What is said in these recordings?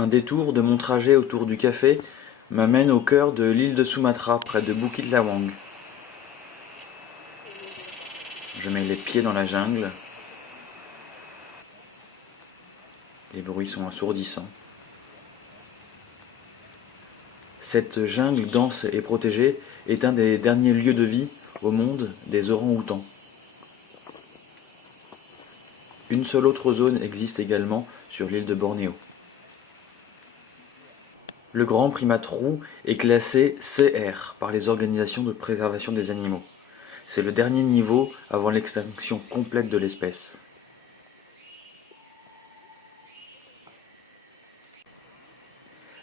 Un détour de mon trajet autour du café m'amène au cœur de l'île de Sumatra, près de Bukit Lawang. Je mets les pieds dans la jungle. Les bruits sont assourdissants. Cette jungle dense et protégée est un des derniers lieux de vie au monde des orang-outans. Une seule autre zone existe également sur l'île de Bornéo. Le grand primate roux est classé CR par les organisations de préservation des animaux. C'est le dernier niveau avant l'extinction complète de l'espèce.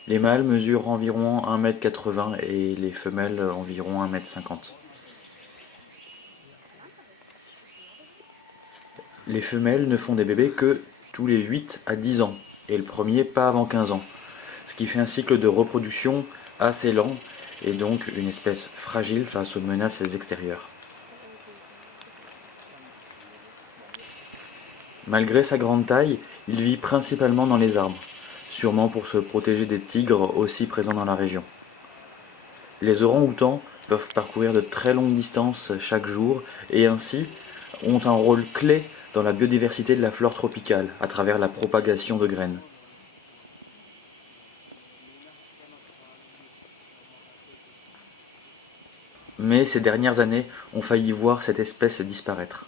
Les mâles mesurent environ 1,80 m et les femelles environ 1,50 m. Les femelles ne font des bébés que tous les 8 à 10 ans et le premier pas avant 15 ans, ce qui fait un cycle de reproduction assez lent et donc une espèce fragile face aux menaces extérieures. Malgré sa grande taille, il vit principalement dans les arbres, sûrement pour se protéger des tigres aussi présents dans la région. Les orang-outans peuvent parcourir de très longues distances chaque jour et ainsi ont un rôle clé dans la biodiversité de la flore tropicale à travers la propagation de graines. Mais ces dernières années ont failli voir cette espèce disparaître.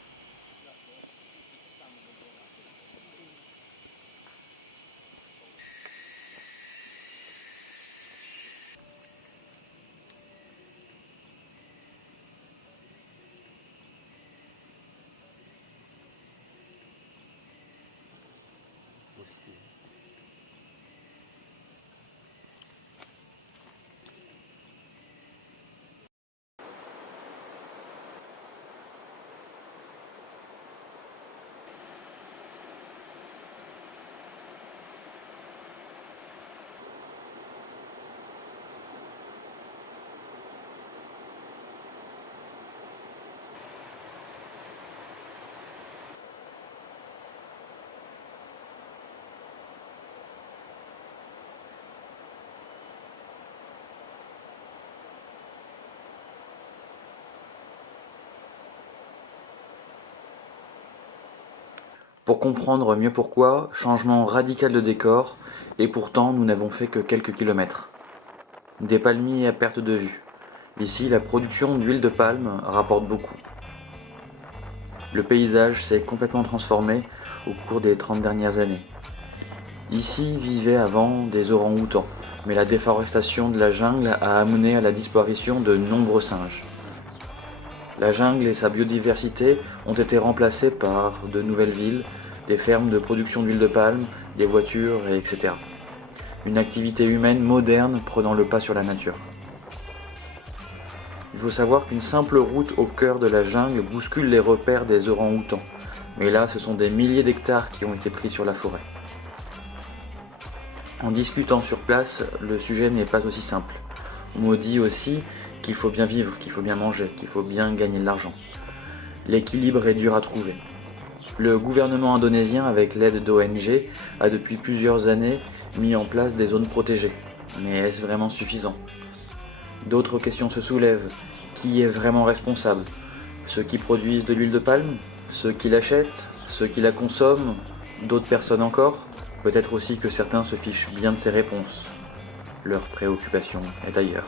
Pour comprendre mieux pourquoi, changement radical de décor, et pourtant nous n'avons fait que quelques kilomètres. Des palmiers à perte de vue. Ici, la production d'huile de palme rapporte beaucoup. Le paysage s'est complètement transformé au cours des 30 dernières années. Ici vivaient avant des orang-outans, mais la déforestation de la jungle a amené à la disparition de nombreux singes. La jungle et sa biodiversité ont été remplacées par de nouvelles villes, des fermes de production d'huile de palme, des voitures, etc. Une activité humaine moderne prenant le pas sur la nature. Il faut savoir qu'une simple route au cœur de la jungle bouscule les repères des orang-outans. Mais là, ce sont des milliers d'hectares qui ont été pris sur la forêt. En discutant sur place, le sujet n'est pas aussi simple. On me dit aussi qu'il faut bien vivre, qu'il faut bien manger, qu'il faut bien gagner de l'argent. L'équilibre est dur à trouver. Le gouvernement indonésien, avec l'aide d'ONG, a depuis plusieurs années mis en place des zones protégées. Mais est-ce vraiment suffisant ? D'autres questions se soulèvent. Qui est vraiment responsable ? Ceux qui produisent de l'huile de palme ? Ceux qui l'achètent ? Ceux qui la consomment ? D'autres personnes encore ? Peut-être aussi que certains se fichent bien de ces réponses. Leur préoccupation est ailleurs.